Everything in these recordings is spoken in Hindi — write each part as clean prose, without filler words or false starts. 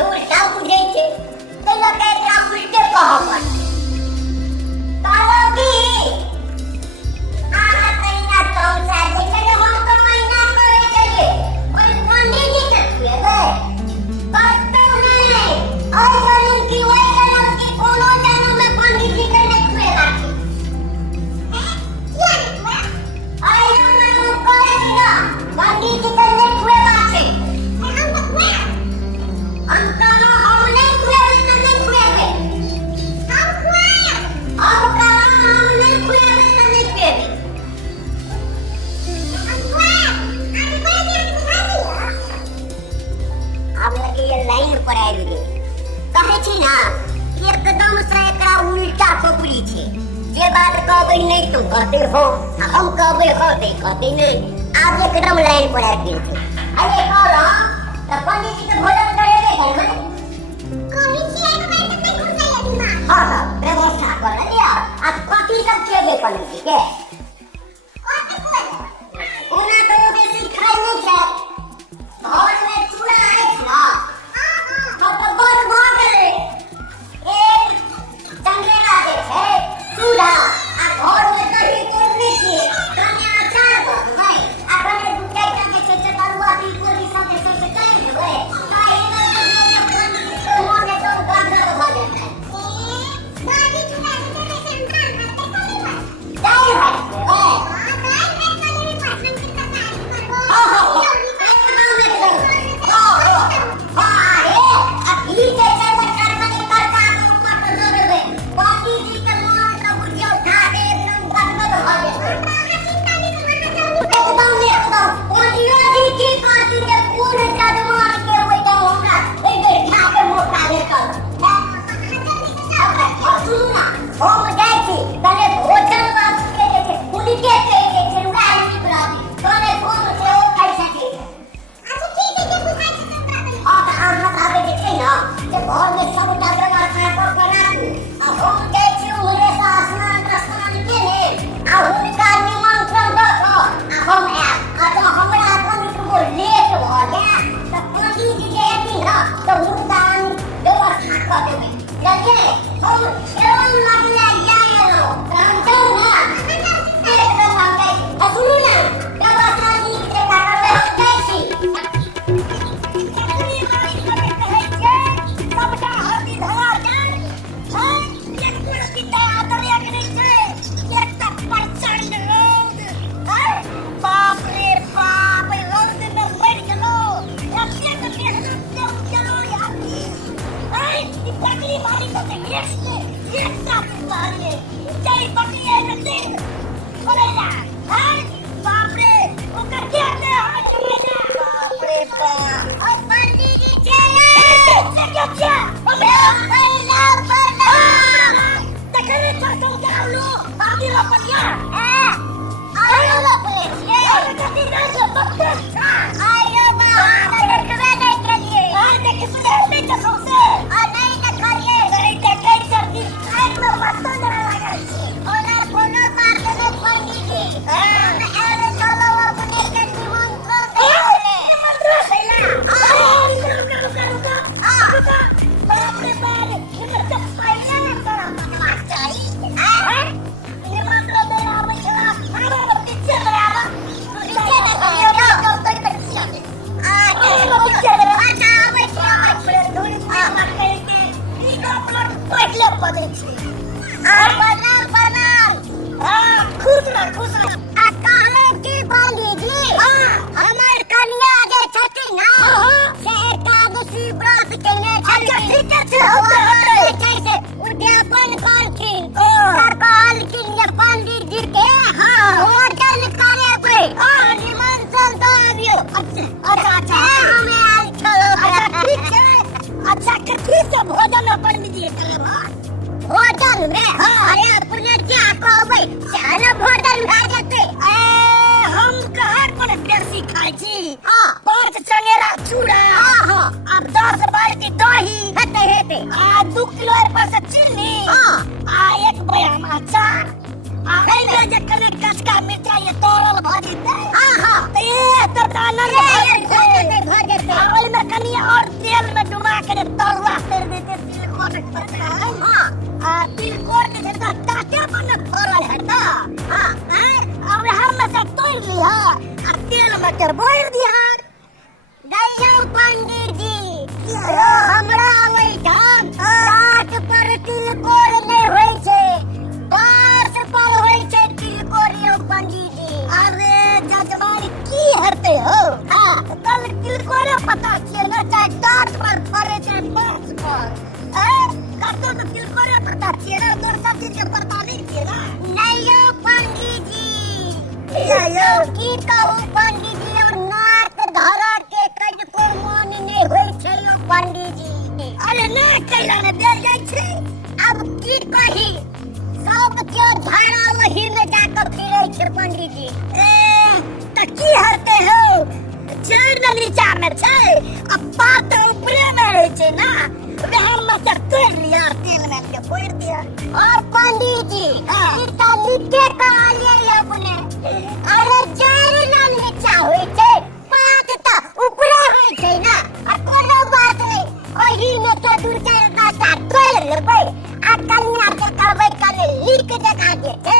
तो उल्टा बुझे छे तो लगे एकरा उल्टे कहब तारो की आहा कहिना तो सा जे हम तो महीना करे चलिए और पंडित जी के खुएबे पत्तो नहीं और जरूर की वही गलत की कोनो जन्म में पंडित जी के नहीं खुएला आई ना करे ना पंडित जी के नहीं खुएला छे हम तो खुए हम तो हमने खुएबे ना नहीं खुएबे हम खुए अब का हमने खुएबे ना नहीं खुएबे हम खुए अब लगे ये लाइन पर आबि गेल कहै छी ना एकदम से एकरा उल्टा पकड़ी छे जे बात कहबै नहीं तुम कहते हो हम कहबै होते कहते नहीं अब एकदम लाइन पर आबि गेल छे अरे कहो त पंडित जी के भोजन करेबे करबै कहै छी एक बेर तक नहीं खुलैया दिमाग हां व्यवस्था कर लिया अब कथि सब खेबे पंडित जी के कथि खेबे ओना तो बेसी खाइ नहीं छै घर में चूड़ा है ना तो बड़ भाग गेले एक चंगेरा दे छै चूड़ा आ घर में दही कोरने छी कन्या अचार है आ कने दू चार टा के छै तरुआ दी कोरी सब से कहि देबै काहे ना मोने तो गाढ़ा भ जेतै दादी चूड़ा दे से हम दाई है भोजन में अरे अपने क्या कहबै सारा भोजन खा जेते हम कहां पर बेसी खाइ छी 5 चंगेरा चूड़ा अब 10 बाल्टी दही हेते आ 2 किलो पर से चीनी आ 1 बयाम अचार आ एले जे कने कचका मिर्चाई ये तोरल भाजी दे तो ये तो दाना भर जेते ओइ में कनी और तेल में डुबा करे तरुआ फेर देते तिलकोर के हां आ तिलकोर के जगह टाटे बन फरल है त हां अब हम में से तोड़ लिया आ तेल में के बोल दिया दैया पंडित जी हमरा आवे धान रात पर तिलकोर नहीं होय छे बास पर होय छे तिलकोर यो पंडित जी अरे जजमान की हरते हो हां कल तिलकोर पता किए ना चाहे डांट पर फरे चाहे बास पर कतो तो तिलकोर पता किए ना तो सब चीज के पता नहीं किए ना नहीं यो पंडित जी यो की कहूं पंडित जी और नाक धरा के कज को मन नहीं होय छे यो पंडित जी अरे ना कैला ने दे जाय छे अब की कही सब के धारा वही में जाकर फिरे छे पंडित जी त की हरते हो चढ़ न नीचा में छै अब बात ऊपरे में रहे छे ना वह में से तोड़ लिया तेल में के फोड़ दिया और पंडित जी इतना नीचे कहा लिया अपने अरे चार ना नीचा होय छे पांच ता ऊपरे होय छे ना आ कोनो बात नहीं ओही में तो दूर चार रास्ता तोड़ लेबै आ कन्या के करबै करे लिख देखा दे छे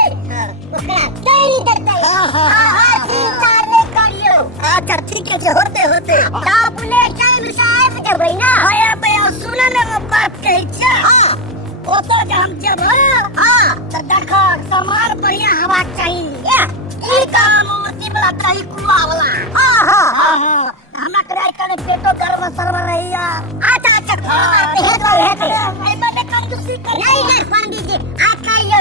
ओकरा तैरी देतै हां चिंता नहीं करियो अच्छा ठीक है जे होते होते अपने टाइम से आबि जेबै ना आया बे सुन ना बात कहै छै हां ओ तो हम जब हां त देखो सामान बढ़िया हवा चाहिए ई काम मोती वाला कहीं कुआ वाला हां हमरा कराय करे पेटो गर्म सर्व रहिया अच्छा अच्छा हे में कंजूसी कर नहीं पंडित जी आ कहियो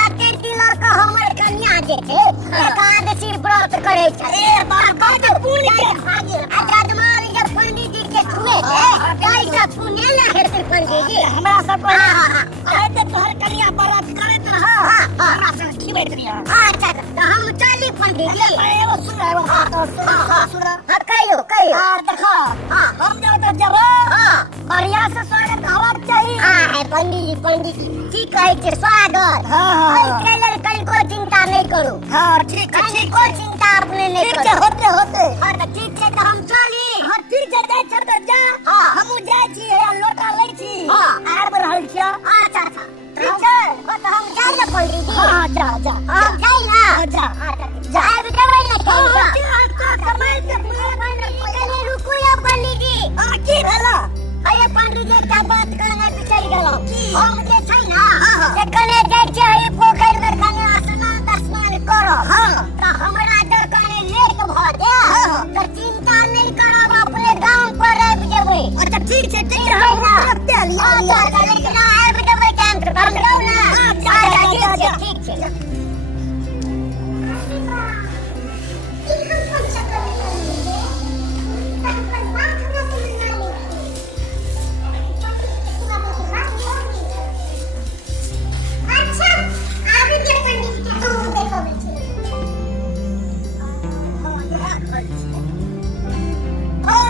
आते दिलर का हमर कन्या जे छे एकादशी व्रत करे छे ए बाबा के पुण्य के आजाद मार जब पंडित जी के छुए कैसा पुण्य ना हेतै पंडित जी हमरा सब को आय ते तोहर कन्या व्रत करे त हां हमरा सब खिबैत रिया अच्छा तो हम चली पंडित जी एगो सुन कहियो कहियो और देखो हम जब बढ़िया से स्वागत होना चाहिए है पंडित जी ठीक कहे छे स्वागत इसके लिए कहीं को चिंता नहीं करो हाँ ठीक है कहीं को चिंता अपने नहीं ठीक करो है होते हाँ तो ठीक है तो हम चली हाँ ठीक है जाए छड़ जा हम जाए छी लोटा ले छी आर बर हल छिया अच्छा अच्छा ठीक है तो हम जाए ना पंडित जी हाँ जा जा हम जाए ना जा जाए भी देबै ना समय से पहले रुको या पंडित जी की भेला अरे पंडित जी का बात करने बिछड़ गेलो हम जे छै ना से कने जाय छै ई पोखर में कने स्नान करो तो हमरा डर कने लेट भ जाए तो चिंता नहीं करब अपने गांव पर आबि जेबै अच्छा ठीक है रखते लिया लेकिन आबि जेबै टाइम पर करो ना ठीक छै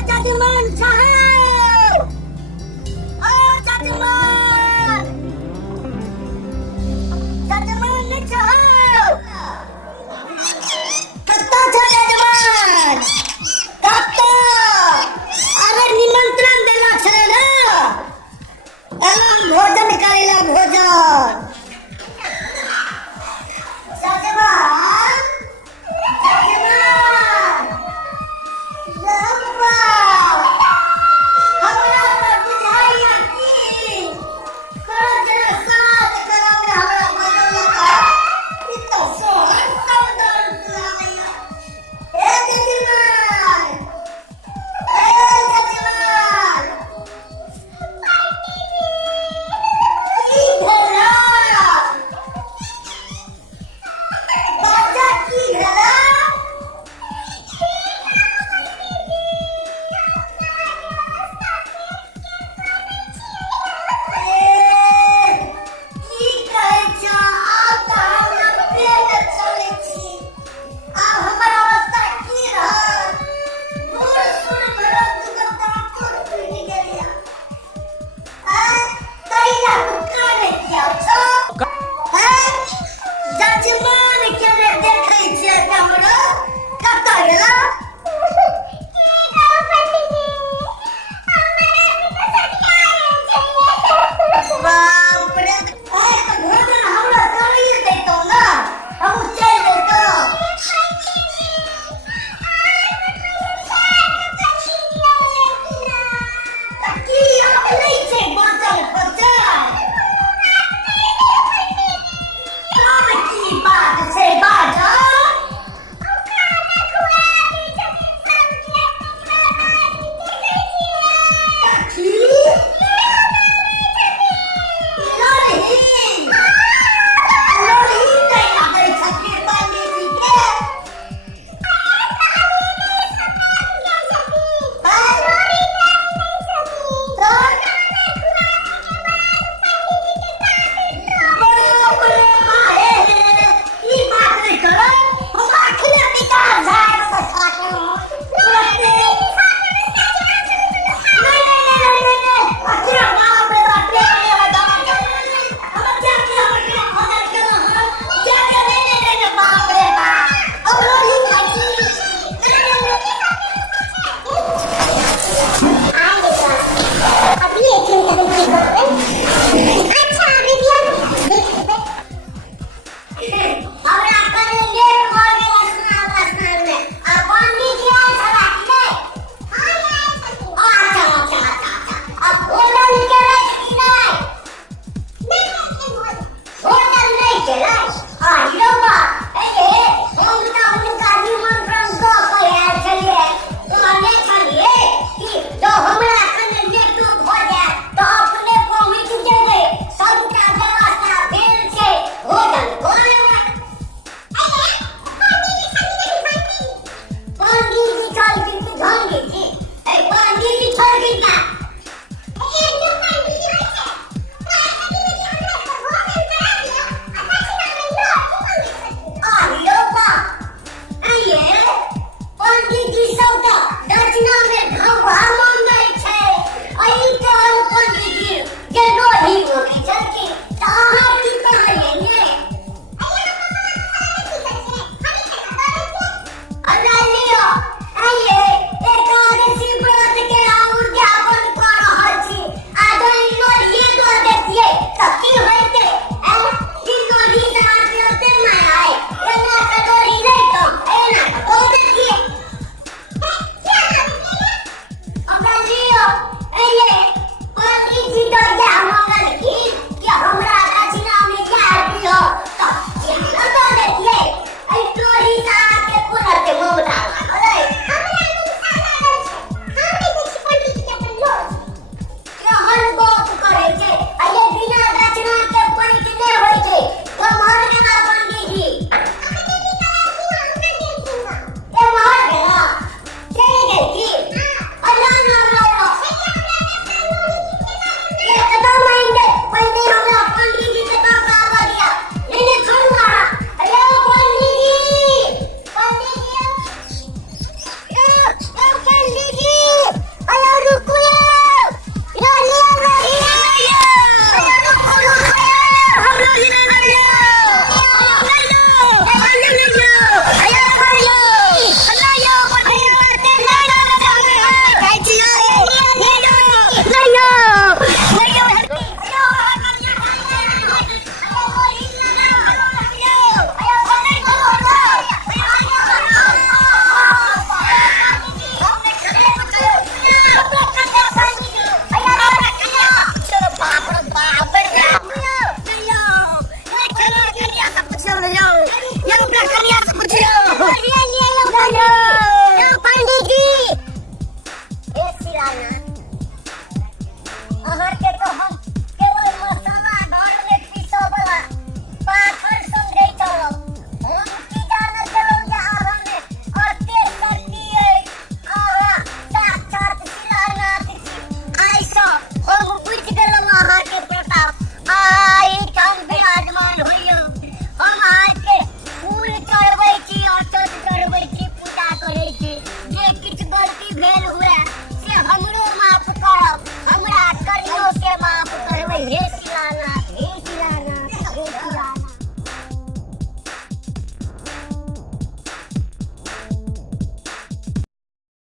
जजमान साहब जजमान साहब कत्ता छ जजमान कत्ता अरे निमंत्रण देला छले ना भोजन करेला भोजन